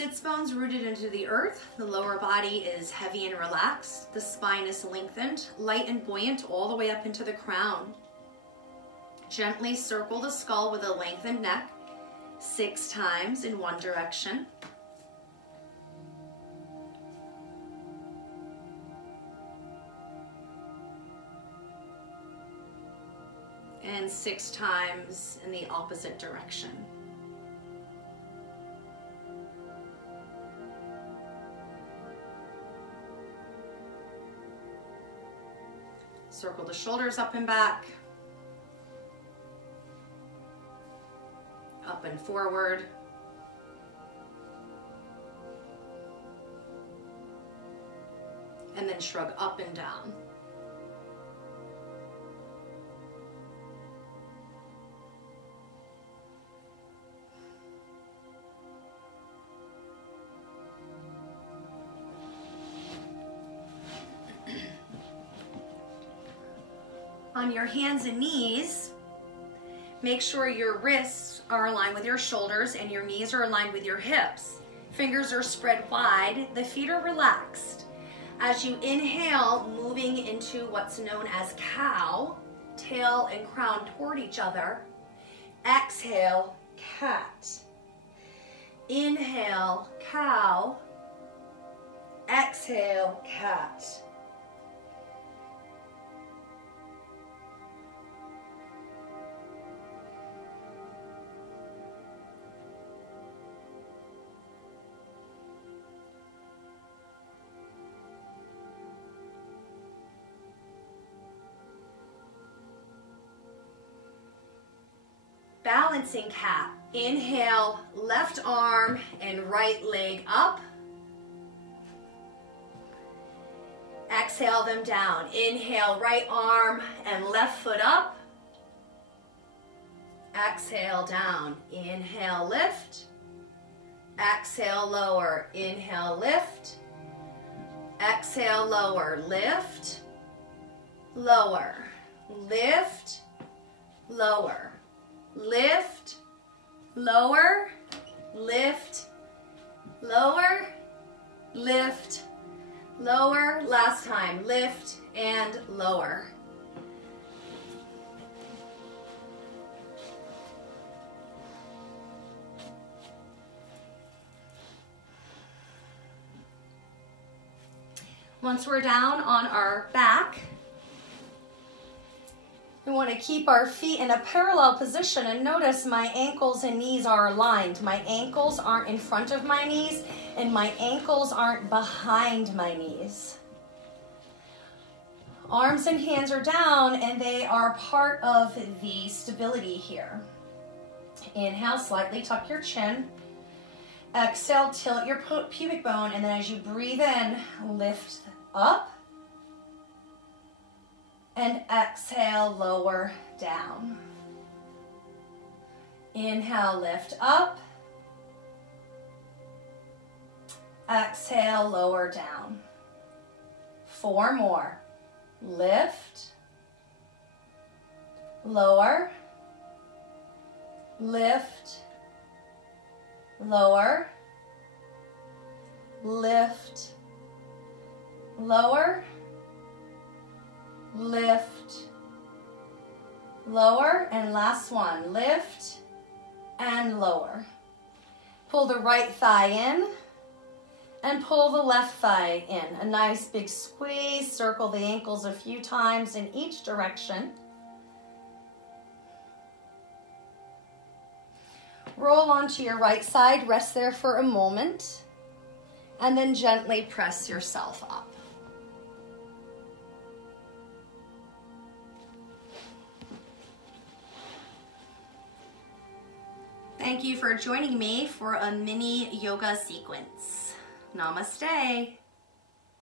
Sits bones rooted into the earth. The lower body is heavy and relaxed. The spine is lengthened, light and buoyant all the way up into the crown. Gently circle the skull with a lengthened neck 6 times in one direction. And 6 times in the opposite direction. Circle the shoulders up and back, up and forward, and then shrug up and down. On your hands and knees, make sure your wrists are aligned with your shoulders and your knees are aligned with your hips. Fingers are spread wide, the feet are relaxed. As you inhale, moving into what's known as cow, tail and crown toward each other. Exhale, cat. Inhale, cow. Exhale, cat. Balancing cat. Inhale, left arm and right leg up. Exhale them down. Inhale, right arm and left foot up. Exhale down. Inhale, lift. Exhale, lower. Inhale, lift. Exhale, lower. Lift, lower, lift, lower. Lift, lower, lift, lower, lift, lower. Last time, lift and lower. Once we're down on our back, we want to keep our feet in a parallel position, and notice my ankles and knees are aligned. My ankles aren't in front of my knees and my ankles aren't behind my knees. Arms and hands are down and they are part of the stability here. Inhale, slightly tuck your chin. Exhale, tilt your pubic bone, and then as you breathe in, lift up. And exhale, lower down. Inhale, lift up. Exhale, lower down. 4 more. Lift, lower, lift, lower, lift, lower, lift, lower, and last one, lift and lower. Pull the right thigh in and pull the left thigh in. A nice big squeeze, circle the ankles a few times in each direction. Roll onto your right side, rest there for a moment, and then gently press yourself up. Thank you for joining me for a mini yoga sequence. Namaste.